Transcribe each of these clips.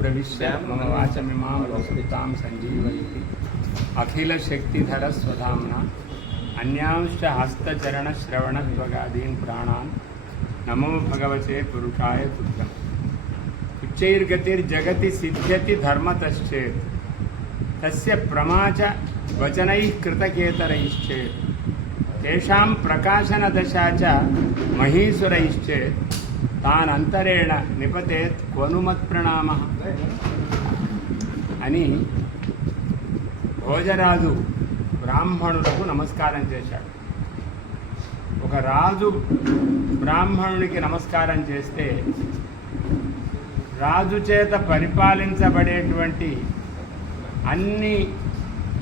प्रविश्य मम वाचमिमां प्रसुतां संजीवयति अखिलशक्तिधर स्वधाम्ना अन्यांश्च हस्तचरणश्रवणत्वगादीन् प्राणान् नमो भगवते पुरुषाय तुभ्यम्। उच्चैर्गतिर्जगति सिद्ध्यति धर्मतश्चेत् तस्य प्रमा च वचनैः कृतकेतरैश्चेत् तेषां प्रकाशनदशा च महीसुरैश्चेत् तान् अंतरेण निपतेत् क्वनु मत्प्रणामः అని భోజరాజు బ్రాహ్మణులకు నమస్కారం చేశాడు. ఒక రాజు బ్రాహ్మణునికి నమస్కారం చేస్తే రాజు చేత పరిపాలించబడేటువంటి అన్ని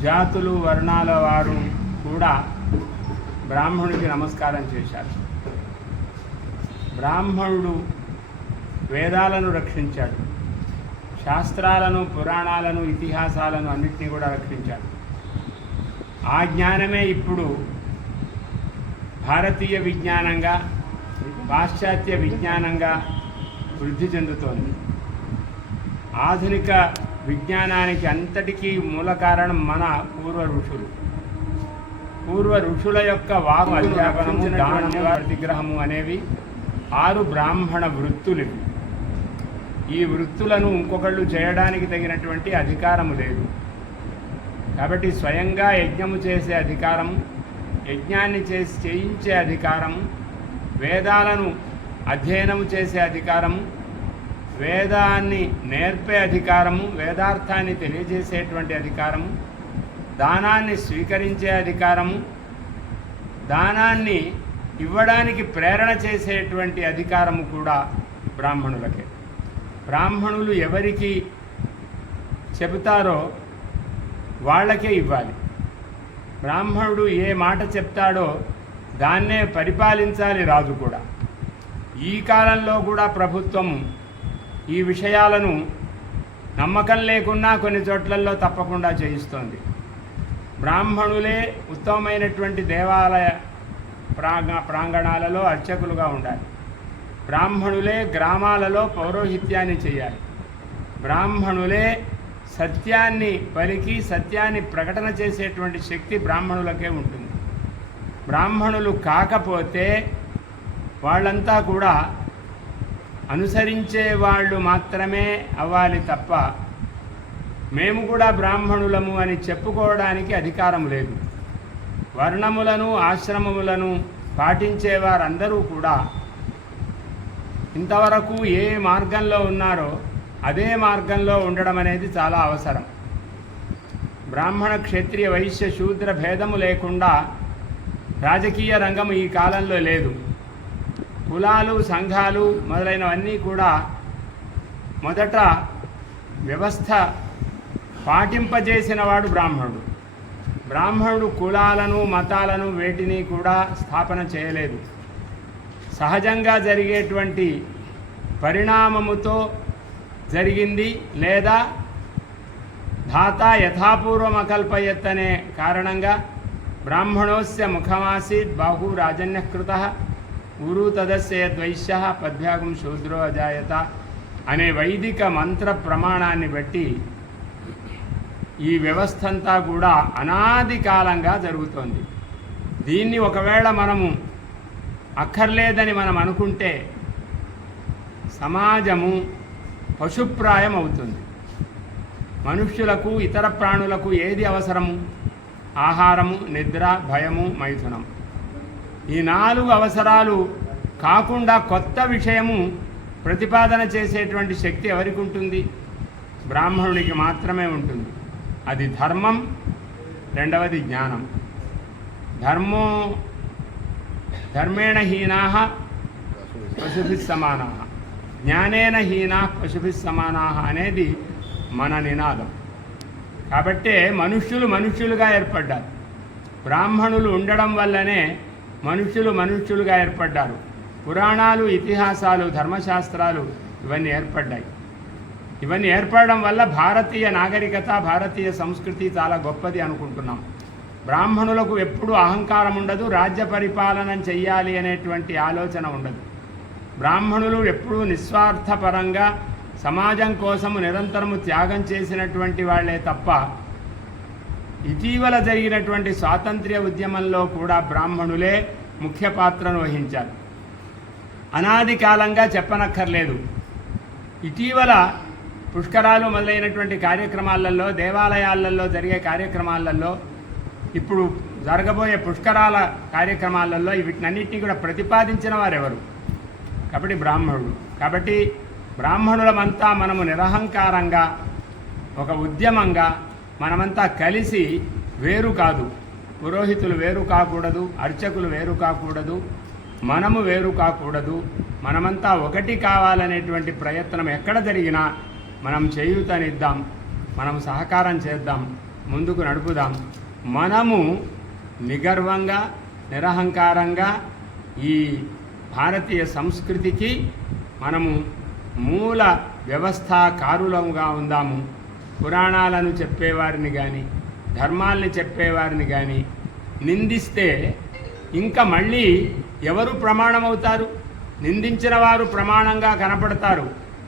జాతులు వర్ణాల వారు కూడా బ్రాహ్మణుడికి నమస్కారం చేశారు. బ్రాహ్మణుడు వేదాలను రక్షించాడు, శాస్త్రాలను, పురాణాలను, ఇతిహాసాలను అన్నిటినీ కూడా రక్షించాడు. ఆ జ్ఞానమే ఇప్పుడు భారతీయ విజ్ఞానంగా, పాశ్చాత్య విజ్ఞానంగా వృద్ధి చెందుతోంది. ఆధునిక విజ్ఞానానికి అంతటికీ మూల కారణం మన పూర్వ ఋషుల యొక్క వాక్ అధ్యాపనము, దానము, ప్రతిగ్రహము అనేవి 6 బ్రాహ్మణ వృత్తులు. ఈ వృత్తులను ఇంకొకళ్ళు చేయడానికి తగినటువంటి అధికారము లేదు. కాబట్టి స్వయంగా యజ్ఞము చేసే అధికారము, యజ్ఞాన్ని చేయించే అధికారము, వేదాలను అధ్యయనము చేసే అధికారము, వేదాన్ని నేర్పే అధికారము, వేదార్థాన్ని తెలియజేసేటువంటి అధికారము, దానాన్ని స్వీకరించే అధికారము, దానాన్ని ఇవ్వడానికి ప్రేరణ చేసేటువంటి అధికారము కూడా బ్రాహ్మణులకే. బ్రాహ్మణులు ఎవరికి చెబుతారో వాళ్ళకే ఇవ్వాలి. బ్రాహ్మణుడు ఏ మాట చెప్తాడో దాన్నే పరిపాలించాలి రాజు కూడా. ఈ కాలంలో కూడా ప్రభుత్వం ఈ విషయాలను నమ్మకం లేకున్నా కొన్ని చోట్లలో తప్పకుండా చేయిస్తోంది. బ్రాహ్మణులే ఉత్తమమైనటువంటి దేవాలయ ప్రాంగణాలలో అర్చకులుగా ఉండాలి. బ్రాహ్మణులే గ్రామాలలో పౌరోహిత్యాన్ని చేయాలి. బ్రాహ్మణులే సత్యాన్ని పలికి సత్యాన్ని ప్రకటన చేసేటువంటి శక్తి బ్రాహ్మణులకే ఉంటుంది. బ్రాహ్మణులు కాకపోతే వాళ్ళంతా కూడా అనుసరించే వాళ్ళు మాత్రమే అవ్వాలి తప్ప మేము కూడా బ్రాహ్మణులము అని చెప్పుకోవడానికి అధికారం లేదు. వర్ణములను, ఆశ్రమములను పాటించేవారందరూ కూడా ఇంతవరకు ఏ మార్గంలో ఉన్నారో అదే మార్గంలో ఉండడం అనేది చాలా అవసరం. బ్రాహ్మణ, క్షత్రియ, వైశ్య, శూద్ర భేదము లేకుండా రాజకీయ రంగం ఈ కాలంలో లేదు. కులాలు, సంఘాలు మొదలైనవన్నీ కూడా మొదట వ్యవస్థ పాటింపజేసిన వాడు బ్రాహ్మణుడు. బ్రాహ్మణుడు కులాలను, మతాలను వేటిని కూడా స్థాపన చేయలేదు. సహజంగా జరిగేటువంటి పరిణామముతో జరిగింది, లేదా ధాత యథాపూర్వమకల్పయత్ అనే కారణంగా బ్రాహ్మణోస్య ముఖమాసీత్ బాహు రాజన్యకృత గురు తదస్య యద్వైశ్య పద్భ్యాగం శూద్రో అజాయత అనే వైదిక మంత్ర ప్రమాణాన్ని బట్టి ఈ వ్యవస్థ అంతా కూడా అనాది కాలంగా జరుగుతోంది. దీన్ని ఒకవేళ మనము అక్కర్లేదని మనం అనుకుంటే సమాజము పశుప్రాయం అవుతుంది. మనుష్యులకు, ఇతర ప్రాణులకు ఏది అవసరము? ఆహారము, నిద్ర, భయము, మైథునం. ఈ 4 అవసరాలు కాకుండా కొత్త విషయము ప్రతిపాదన చేసేటువంటి శక్తి ఎవరికి ఉంటుంది? బ్రాహ్మణుడికి మాత్రమే ఉంటుంది. అది ధర్మం, రెండవది జ్ఞానం. ధర్మేణ హీనాః పశుభిః సమానాః, జ్ఞానేన హీనాః పశుభిః సమానాః అనేది మన నినాదం. కాబట్టే మనుష్యులుగా ఏర్పడ్డారు. బ్రాహ్మణులు ఉండడం వల్లనే మనుష్యులుగా ఏర్పడ్డారు. పురాణాలు, ఇతిహాసాలు, ధర్మశాస్త్రాలు ఇవన్నీ ఏర్పడ్డాయి. ఇవన్నీ ఏర్పడడం వల్ల భారతీయ నాగరికత, భారతీయ సంస్కృతి చాలా గొప్పది అనుకుంటున్నాం. బ్రాహ్మణులకు ఎప్పుడూ అహంకారం ఉండదు, రాజ్య పరిపాలన చెయ్యాలి అనేటువంటి ఆలోచన ఉండదు. బ్రాహ్మణులు ఎప్పుడూ నిస్వార్థపరంగా సమాజం కోసము నిరంతరము త్యాగం చేసినటువంటి వాళ్ళే తప్ప ఇటీవల జరిగినటువంటి స్వాతంత్ర్య ఉద్యమంలో కూడా బ్రాహ్మణులే ముఖ్య పాత్రను వహించారు. అనాది కాలంగా చెప్పనక్కర్లేదు. ఇటీవల పుష్కరాలు మొదలైనటువంటి కార్యక్రమాలలో, దేవాలయాలలో జరిగే కార్యక్రమాలలో, ఇప్పుడు జరగబోయే పుష్కరాల కార్యక్రమాలలో వీటినన్నింటినీ కూడా ప్రతిపాదించిన వారెవరు? కాబట్టి బ్రాహ్మణుడు. కాబట్టి బ్రాహ్మణులమంతా మనము నిరహంకారంగా ఒక ఉద్యమంగా మనమంతా కలిసి వేరు కాదు, పురోహితులు వేరు కాకూడదు, అర్చకులు వేరు కాకూడదు, మనము వేరు కాకూడదు, మనమంతా ఒకటి కావాలనేటువంటి ప్రయత్నం ఎక్కడ జరిగినా మనం చేయూతనిద్దాం, మనం సహకారం చేద్దాం, ముందుకు నడుపుదాం. మనము నిగర్వంగా నిరహంకారంగా ఈ భారతీయ సంస్కృతికి మనము మూల వ్యవస్థాకారులంగా ఉందాము. పురాణాలను చెప్పేవారిని కానీ ధర్మాల్ని చెప్పేవారిని కానీ నిందిస్తే ఇంకా మళ్ళీ ఎవరు ప్రమాణమవుతారు? నిందించిన వారు ప్రమాణంగా కనపడతారు,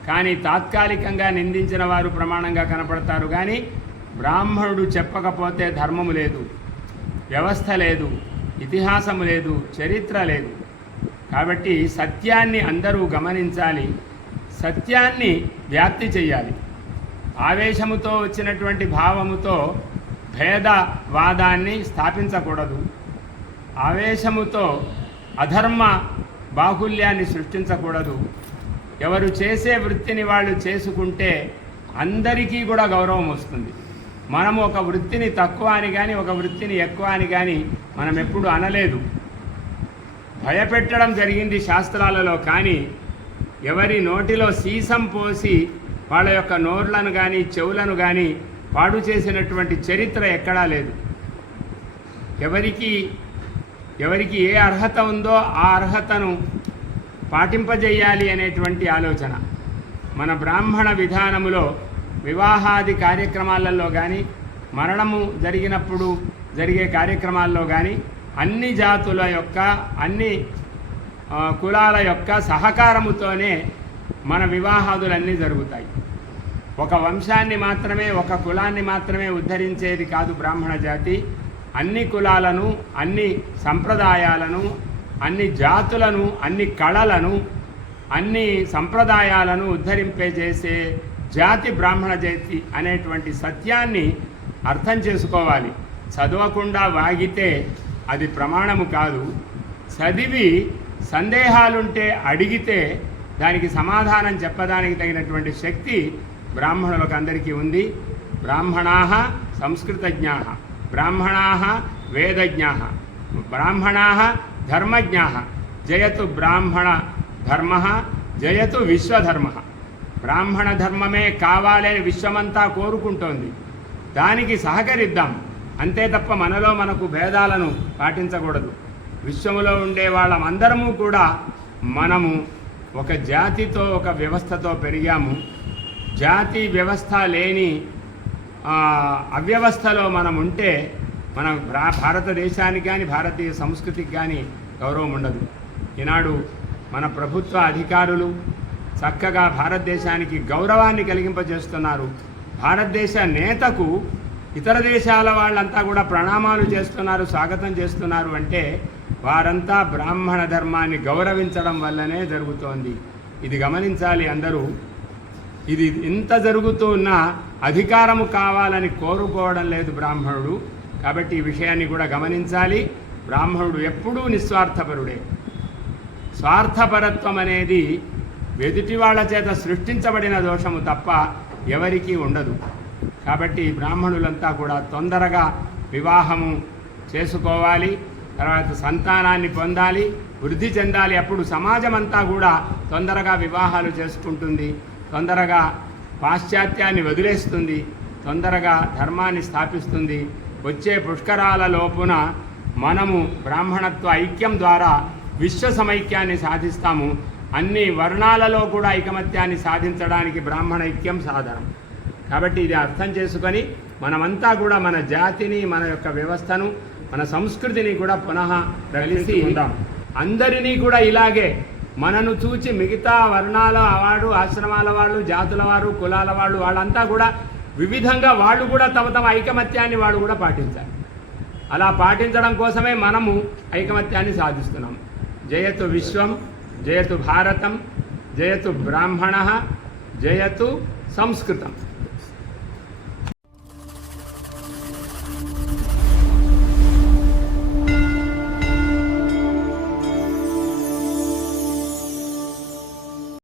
కానీ తాత్కాలికంగా నిందించిన వారు ప్రమాణంగా కనపడతారు. కానీ బ్రాహ్మణుడు చెప్పకపోతే ధర్మము లేదు, వ్యవస్థ లేదు, ఇతిహాసము లేదు, చరిత్ర లేదు. కాబట్టి సత్యాన్ని అందరూ గమనించాలి, సత్యాన్ని వ్యాప్తి చేయాలి. ఆవేశముతో వచ్చినటువంటి భావముతో భేదవాదాన్ని స్థాపించకూడదు. ఆవేశముతో అధర్మ బాహుల్యాన్ని సృష్టించకూడదు. ఎవరు చేసే వృత్తిని వాళ్ళు చేసుకుంటే అందరికీ కూడా గౌరవం వస్తుంది. మనము ఒక వృత్తిని తక్కువ అని కానీ ఒక వృత్తిని ఎక్కువ అని కానీ మనం ఎప్పుడు అనలేదు. భయపెట్టడం జరిగింది శాస్త్రాలలో, కానీ ఎవరి నోటిలో సీసం పోసి వాళ్ళ యొక్క నోర్లను కానీ చెవులను కానీ పాడు చేసినటువంటి చరిత్ర ఎక్కడా లేదు. ఎవరికి ఏ అర్హత ఉందో ఆ అర్హతను పాటింపజేయాలి అనేటువంటి ఆలోచన మన బ్రాహ్మణ విధానములో వివాహాది కార్యక్రమాలలో కానీ మరణము జరిగినప్పుడు జరిగే కార్యక్రమాల్లో కానీ అన్ని జాతుల యొక్క అన్ని కులాల యొక్క సహకారముతోనే మన వివాహాదులన్నీ జరుగుతాయి. ఒక వంశాన్ని మాత్రమే ఒక కులాన్ని మాత్రమే ఉద్ధరించేది కాదు బ్రాహ్మణ జాతి. అన్ని కులాలను అన్ని సంప్రదాయాలను అన్ని జాతులను అన్ని కళలను అన్ని సంప్రదాయాలను ఉద్ధరింపజేసే జాతి బ్రాహ్మణ జాతి అనేటువంటి సత్యాన్ని అర్థం చేసుకోవాలి. చదవకుండా వాగితే అది ప్రమాణము కాదు. చదివి సందేహాలుంటే అడిగితే దానికి సమాధానం చెప్పడానికి తగినటువంటి శక్తి బ్రాహ్మణులకు అందరికీ ఉంది. బ్రాహ్మణాః సంస్కృతజ్ఞాః, బ్రాహ్మణాః వేదజ్ఞాః, బ్రాహ్మణాః ధర్మజ్ఞాః. జయతు బ్రాహ్మణ ధర్మః, జయతు విశ్వధర్మః. బ్రాహ్మణ ధర్మమే కావాలని విశ్వమంతా కోరుకుంటోంది. దానికి సహకరిద్దాం అంతే తప్ప మనకు భేదాలను పాటించకూడదు. విశ్వములో ఉండే వాళ్ళమందరము కూడా మనము ఒక జాతితో ఒక వ్యవస్థతో పెరిగాము. జాతి వ్యవస్థ లేని అవ్యవస్థలో మనం ఉంటే మన భారతదేశానికి కానీ భారతీయ సంస్కృతికి కానీ గౌరవం ఉండదు. ఈనాడు మన ప్రభుత్వ అధికారులు చక్కగా భారతదేశానికి గౌరవాన్ని కలిగింపజేస్తున్నారు. భారతదేశ నేతకు ఇతర దేశాల వాళ్ళంతా కూడా ప్రణామాలు చేస్తున్నారు, స్వాగతం చేస్తున్నారు. అంటే వారంతా బ్రాహ్మణ ధర్మాన్ని గౌరవించడం వల్లనే జరుగుతోంది. ఇది గమనించాలి అందరూ. ఇది ఇంత జరుగుతూ ఉన్నా అధికారము కావాలని కోరుకోవడం లేదు బ్రాహ్మణుడు. కాబట్టి ఈ విషయాన్ని కూడా గమనించాలి. బ్రాహ్మణుడు ఎప్పుడూ నిస్వార్థపరుడే. స్వార్థపరత్వం అనేది ఎదుటి వాళ్ళ చేత సృష్టించబడిన దోషము తప్ప ఎవరికీ ఉండదు. కాబట్టి బ్రాహ్మణులంతా కూడా తొందరగా వివాహము చేసుకోవాలి, తర్వాత సంతానాన్ని పొందాలి, వృద్ధి చెందాలి. అప్పుడు సమాజం అంతా కూడా తొందరగా వివాహాలు చేసుకుంటుంది, తొందరగా పాశ్చాత్యాన్ని వదిలేస్తుంది, తొందరగా ధర్మాన్ని స్థాపిస్తుంది. వచ్చే పుష్కరాల లోపున మనము బ్రాహ్మణత్వ ఐక్యం ద్వారా విశ్వ సమైక్యాన్ని సాధిస్తాము. అన్ని వర్ణాలలో కూడా ఐకమత్యాన్ని సాధించడానికి బ్రాహ్మణ ఐక్యం సాధనం. కాబట్టి ఇది అర్థం చేసుకొని మనమంతా కూడా మన జాతిని, మన యొక్క వ్యవస్థను, మన సంస్కృతిని కూడా పునః కలిసి ఉందాం. అందరినీ కూడా ఇలాగే మనను చూచి మిగతా వర్ణాల వాడు, ఆశ్రమాల వాళ్ళు, జాతుల వారు, కులాల వాళ్ళు, వాళ్ళంతా కూడా వివిధంగా వాళ్ళు కూడా తమ తమ ఐకమత్యాన్ని వాళ్ళు కూడా పాటించాలి. అలా పాటించడం కోసమే మనము ఐకమత్యాన్ని సాధిస్తున్నాం. జయతు విశ్వం, జయతు భారతం, జయతు బ్రాహ్మణ, జయతు సంస్కృతం.